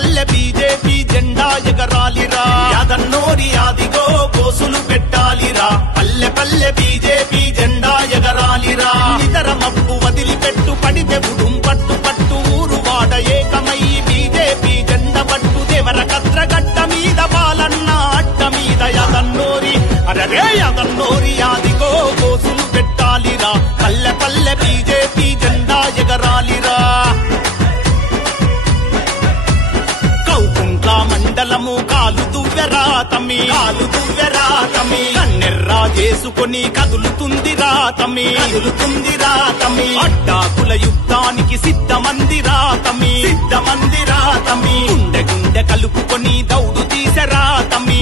పల్లె బీజేపీ జెండా ఎగరాలిరా యాదన్నోరి యాదిగో గోసులు పెట్టాలిరా పల్లె పల్లె బీజేపీ జెండా ఎగరాలిరా ఇతర మప్పు వదిలిపెట్టు పడితే ఉడుం పట్టు పట్టు ఊరు వాడ ఏకమై బీజేపీ జెండ పట్టు దేవర కద్రగట్ట మీద బాలన్న అట్ట మీద యాదన్నోరి అరరే యాదన్నోరి యాదిగో గోసులు పెట్టాలిరా పల్లె పల్లె బీజేపీ జెండా ఎగరాలిరా కౌకుంట్ల మండలము కాలు దువ్వెరా తమ్మి కన్నెర్రా చేసుకొని కదులుతుందిరా తమ్మి అడ్డాకుల యుద్ధానికి సిద్ధమందిరా తమ్మి గుండె గుండె కలుపుకొని దౌడు తీసరా తమ్మి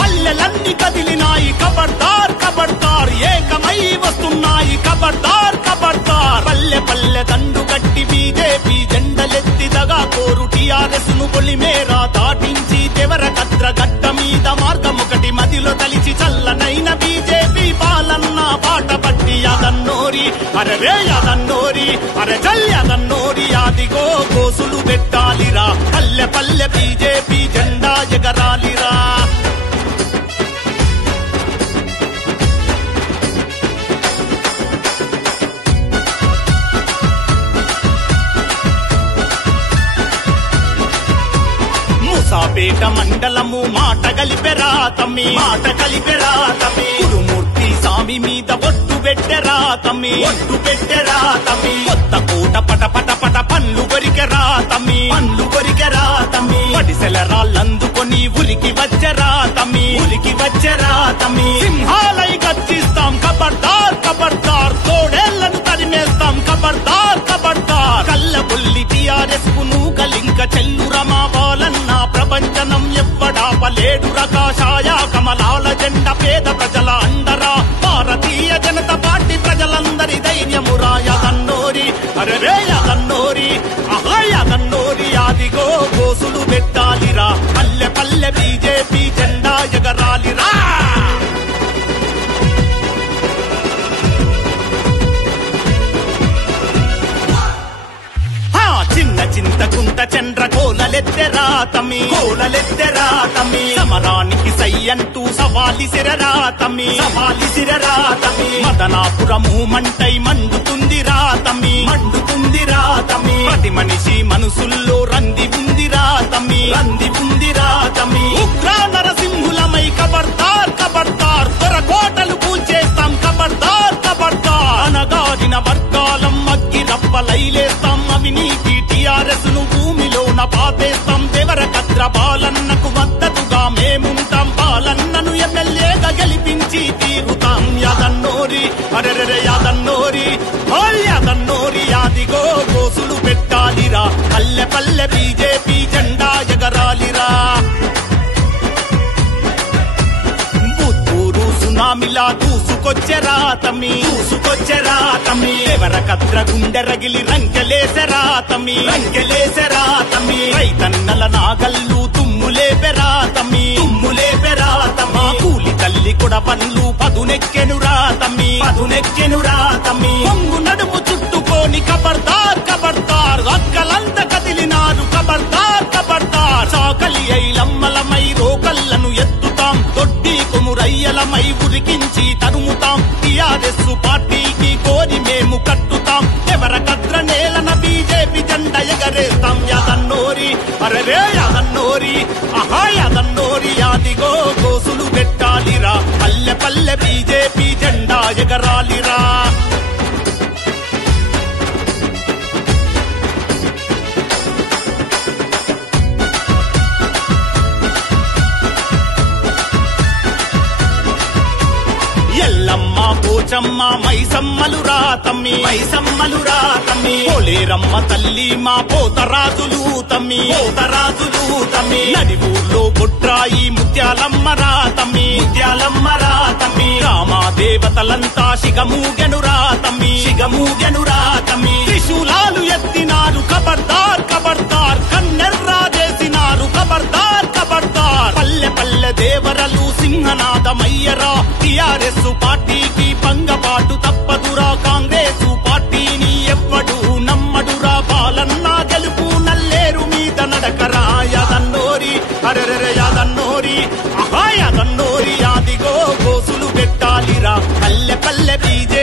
పల్లెలన్నీ కదిలినాయి కబర్దార్ ఏకమై వస్తున్నాయి కబర్దార్ పల్లె పల్లె దండు కట్టి బీజేపీ జెండలెత్తిదగా కోరు టీఆర్ఎస్ ను పొలిమేరా దాటించి దేవర కద్ర గడ్డ మీద మార్గమొకటి మదిలో తలిచి చల్లనైన బీజేపీ పాలన్న బాట పట్టి యాదన్నోరి అరరే యాదన్నోరి అరజల్ యాదన్నోరి యాదిగో గోసులు పెట్టాలిరా పల్లె పల్లె బీజేపీ జెండా ఎగరాలిరా పేట మండలము మాట కలిపెరా తమ్మి గురుమూర్తి స్వామి మీద ఒట్టు పెట్టెరా తమ్మి కొత్త కోట పట పట పట పండ్లు కొరికెరా తమ్మి పడిసెల రాళ్ళందుకొని ఉరికి వచ్చరా తమ్మి సింహాలై గర్జిస్తాం కబర్దార్ తోడేళ్లను తరిమేస్తాం కబర్దార్ కల్ల బుల్లి టీఆర్ఎస్ కు నూకలింక చెల్లురా మా బాలన్న ప్రపంచనం ఎవ్వడాపలేడు రకాశాయ కమలాల జెండ పేద ప్రజల అండరా భారతీయ జనతా పార్టీ ప్రజలందరి ధైర్యమురా యాదన్నోరి అరే యాదన్నోరి యాదన్నోరి యాదిగో గోసులు పెట్టాలిరా పల్లె పల్లె బీజేపీ జెండా ఎగరాలిరా చింతకుంట చంద్ర కోలలెత్తెరా తమ్మి సమరానికి సై అంటూ సవాలిసిరరా తమ్మి మదనాపురము మంటై మండుతుందిరా తమ్మి ప్రతి మనిషి మనసుల్లో రంది ఉందిరా తమ్మి ఉగ్ర నరసింహులమై కబర్దార్ తొరకోటలు కూల్చేస్తాం కబర్దార్ అనగారిన వర్గాలం అగ్గి రప్పలైలేస్తాం అవినీతి టీఆర్ఎస్ ను భూమిలోన పాతేస్తాం దేవర కద్ర బాలన్నకు మద్దతుగా మేముంటాం బాలన్నను ఎమ్మెల్యేగా గెలిపించి తీరుతాం యాదన్నోరి అరెరె యాదన్నోరి యాదిగో గోసులు పెట్టాలిరా పల్లె పల్లె బీజేపీ జెండా ఎగరాలిరా సునామిలా దూసుకొచ్చెరా తమ్మి ఎవర కద్ర గుండె రగిలి రంకెలేసరా తమ్మి రైతన్నల నాగల్లు తుమ్ములేపెరా తమ్మి కూలి తల్లి కూడా పనులు పదునెక్కెనురా తమ్మి పొంగు నడుము చుట్టుకోని కబర్దార్ అక్కలంత కదిలినారు కబర్దార్ చాకలి ఐలమ్మలమై రోకల్లను ఎత్తుతాం దొడ్డి కొమురయ్యలమై ఉరికించి తరుముతాం టీఆర్ఎస్ పార్టీకి కోరి మేము కట్టుతాం ఎవర కద్ర నేలన బీజేపీ జెండా ఎగరేస్తాం యాదన్నోరి అరరే యాదన్నోరి యాదన్నోరి యాదిగో గోసులు పెట్టాలిరా పల్లె పల్లె బీజేపీ జెండా ఎగరాలిరా ఎల్లమ్మ పోచమ్మ మైసమ్మలురా తమ్మి పోలేరమ్మ తల్లి మా పోతరాజులు తమ్మి నడివూర్లో బొట్రాయి ముత్యాలమ్మరా తమ్మి రామాదేవతలంతా శిగమూగెనురా తమ్మి త్రిశూలాలు ఎత్తినారు కబర్దార్ కన్నెర్రా చేసినారు కబర్దార్ పల్లె పల్లె దేవరలు సింహనాదమయ్యరా టీఆర్ఎస్ పార్టీకి భంగపాటు తప్పదురా కాంగ్రెస్ పార్టీని ఎవ్వడు నమ్మడురా బాలన్న గెలుపు నల్లేరు మీ పల్లె బీజేపీ